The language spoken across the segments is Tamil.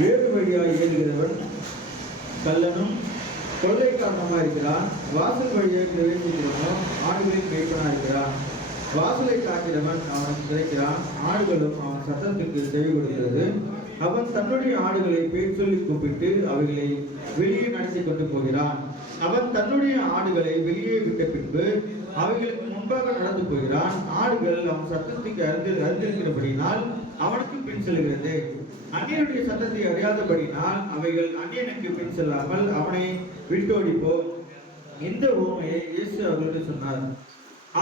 வேறு வழியாய் ஏறுகிறவன் கள்ளனும் கொள்ளைக்காரனமாக இருக்கிறான். வாசல் வழியாக பிரவேசிக்கிறவனோ ஆடுகளின் மேய்ப்பனாக இருக்கிறான். வாசலை காக்கிறவன் அவன் திறக்கிறான், ஆடுகளும் அவன் சத்தத்துக்கு செவி கொடுக்கிறது. அவன் தன்னுடைய ஆடுகளை பேர் சொல்லி கூப்பிட்டு அவைகளை வெளியே நடத்தி கொண்டு போகிறான். அவன் தன்னுடைய ஆடுகளை வெளியே விட்ட பின்பு அவைகளுக்கு முன்பாக நடந்து போகிறான். ஆடுகள் அவன் சத்தத்துக்கு அறிந்திருக்கிறபடினால் அவனுக்கு பின் செல்கிறது. அந்நியனுடைய சத்தத்தை அறியாதபடினால் அவைகள் அந்நியனுக்கு பின் செல்லாமல் அவனை விட்டோடிப்போம். இந்த உவமையை இயேசு அவர்களுக்கு சொன்னார்.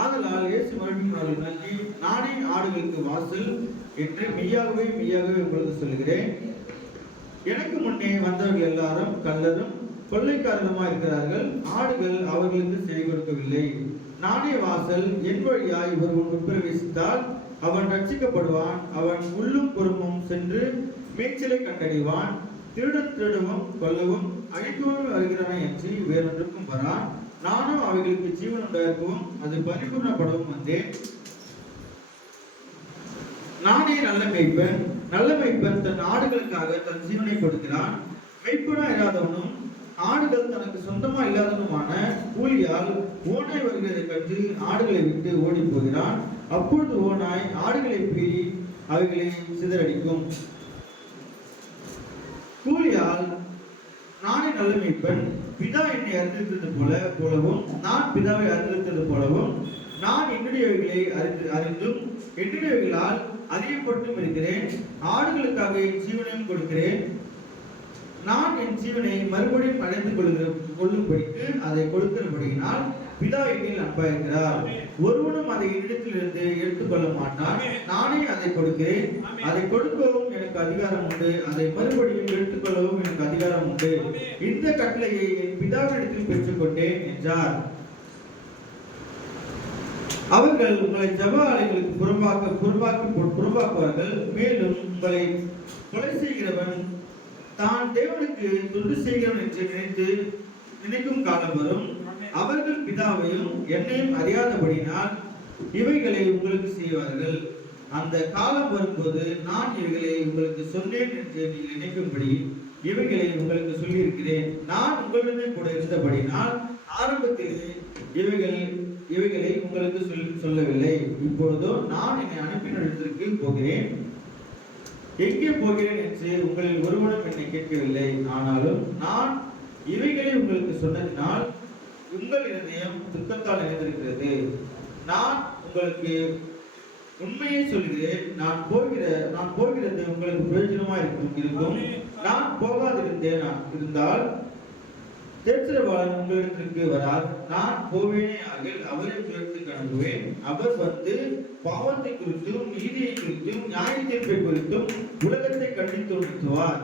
ஆதலால் இயேசு மறுபடியும் அவர்கள் நோக்கி, நானே ஆடுகளுக்கு வாசல் என்று மெய்யாகவே உங்களுக்கு சொல்லுகிறேன். எனக்கு முன்னே வந்தவர்கள் எல்லாரும் கள்ளரும் கொள்ளைக்காரனுமாய் இருக்கிறார்கள். ஆடுகள் அவர்களுக்கு செவி கொடுக்கவில்லை. நானே வாசல். என் வழியாய் ஒருவன் உட்பிரவேசித்தால் அவன் ரட்சிக்கப்படுவான். அவன் உள்ளும் புறமும் சென்று மேய்ச்சலை கண்டடைவான். திருடவும் கொல்லவும் அழிக்கவும் வருகிறவன் என்று வேறொன்றுக்கும் வரான். நானும் அவைகளுக்கு ஜீவன் உண்டாயிருக்கவும் அது பரிபூர்ணப்படவும் வந்தேன். நானே நல்ல மேய்ப்பன். நல்ல மேய்ப்பன் தன் ஆடுகளுக்காக தன் ஜீவனை கொடுக்கிறான். மெய்ப்பனா இல்லாதவனும் ஆடுகள் தனக்கு சொந்தமா இல்லாதவனுமான கூலியால் ஓனாய் வருகிறதை கண்டு ஆடுகளை விட்டு ஓடி போகிறான். அப்பொழுது ஓனாய் ஆடுகளை பீறி அவைகளை சிதறடிக்கும். கூலியால் நானே நல்ல மேய்ப்பன். பிதா என்னை அறிந்திருந்தது போலவும் நான் பிதாவை அறிந்திருந்தது போலவும் நான் என்னுடையவைகளை அறிந்தும் என்னுடையவைகளால் அறியப்பட்டும் இருக்கிறேன். ஆடுகளுக்காக என் ஜீவனையும் கொடுக்கிறேன். நான் என் ஜீவனை மறுபடியும் அடைந்து கொள்ளும்படிக்கு அதை கொடுக்கிறபடியினால் பிதா என்னில் அன்பாயிருக்கிறார். ஒருவனும் அதை என்னிடத்திலிருந்து எடுத்துக்கொள்ள மாட்டான். நானே அதை கொடுக்கிறேன். அதை கொடுக்கவும் எனக்கு அதிகாரம் உண்டு. அதை மறுபடியும் எடுத்துக்கொள்ளவும் எனக்கு அதிகாரம் உண்டு. இந்த கட்டளையை என் பிதாவிடத்தில் பெற்றுக்கொண்டேன் என்றார். அவர்கள் உங்களை ஜெப ஆலயங்களுக்கு புறம்பாக்குவார்கள். மேலும் உங்களை கொலை செய்கிறவன் தான் தேவனுக்கு தொண்டு செய்கிறவன் என்று நினைக்கும் காலம் வரும். அவர்கள் பிதாவையும் என்னையும் அறியாதபடினால் இவைகளை உங்களுக்கு செய்வார்கள். அந்த காலம் வரும்போது நான் இவைகளை உங்களுக்கு சொன்னேன் என்று நீங்கள் நினைக்கும்படி இவைகளை உங்களுக்கு சொல்லியிருக்கிறேன். நான் உங்களுடனே கூட இருந்தபடினால் ஆரம்பத்தில் இவைகளை உங்களுக்கு சொல்லவில்லை. இப்பொழுதோ நான் என்னை அனுப்பின இடத்திற்கு போகிறேன். எங்கே போகிறேன் என்று உங்களில் ஒருவனும் என்னை கேட்கவில்லை. ஆனாலும் நான் இவைகளை உங்களுக்கு சொன்னதினால் உங்கள் இதயம் துக்கத்தால் நிறைந்திருக்கிறது. நான் உங்களுக்கு உண்மையை சொல்கிறேன். நான் போகிறது உங்களுக்கு பிரயோஜனமா இருக்கும். நான் இருந்தால் தேற்றரவாளன் உங்களிடத்திற்கு வரார். நான் போவேனே ஆகில் அவரை உங்களிடத்துக்கு அனுப்புவேன். அவர் வந்து பாவத்தை குறித்தும் நீதியை குறித்தும் நியாய தீர்ப்பை குறித்தும் உலகத்தை கண்டித்து உணர்த்துவார்.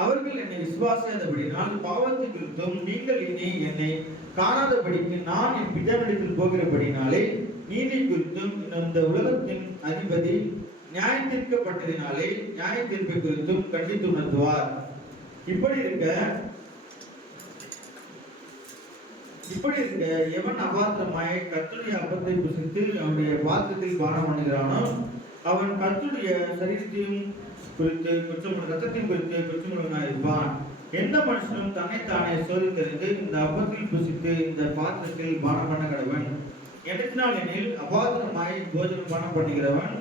அவர்கள் என்னை விசுவாசியாதபடினால் பாவத்தை குறித்தும் நீங்கள் இனி என்னை காணாதபடிக்கு நான் என் பிதாவிடத்தில் போகிறபடினாலே நீதி குறித்தும் இந்த உலகத்தின் அதிபதி நியாய தீர்க்கப்பட்டதினாலே நியாய தீர்ப்பை குறித்தும் கண்டித்து உணர்த்துவார். இப்படி இருக்க எவன் அபாத்திரமாய் கர்த்தருடைய அப்பத்தை புசித்து அவனுடைய பாத்திரத்தில் பானம் பண்ணுகிறானோ அவன் கர்த்தருடைய சரீரத்தையும் குறித்து ரத்தத்தையும் குறித்து குற்றமுள்ளவனாய் இருப்பான். எந்த மனுஷனும் தன்னைத்தானே சோதித்தறிந்து இந்த அப்பத்தில் புசித்து இந்த பாத்திரத்தில் பானம் பண்ண கடவன். எண்ணத்தினால் எனில் அபாத்திரமாய் போஜனம் பானம் பண்ணுகிறவன்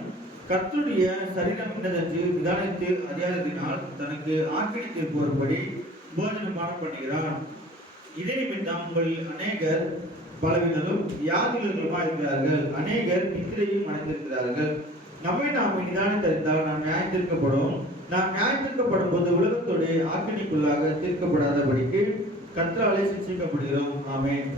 கர்த்தருடைய சரீரம் என்னதென்று விதானித்து அறியாததினால் தனக்கு ஆக்கினை தீர்ப்பு வரும்படி போஜனம் பானம் பண்ணுகிறான். இதே நிமித்தம் உங்களில் அநேகர் பலவினரும் வியாதிகளுமா இருக்கிறார்கள். அநேகர் நித்திரையும் அடைந்திருக்கிறார்கள். நம்மை நாம் நிதானித்தறிந்தால் நாம் நியாயத்திற்கப்படும். நாம் நியாயத்திற்கப்படும் போது உலகத்தோடு ஆக்கினைக்குள்ளாக தீர்க்கப்படாதபடிக்கு கர்த்தராலே சிக்ஷிக்கப்படுகிறோம். ஆமென்.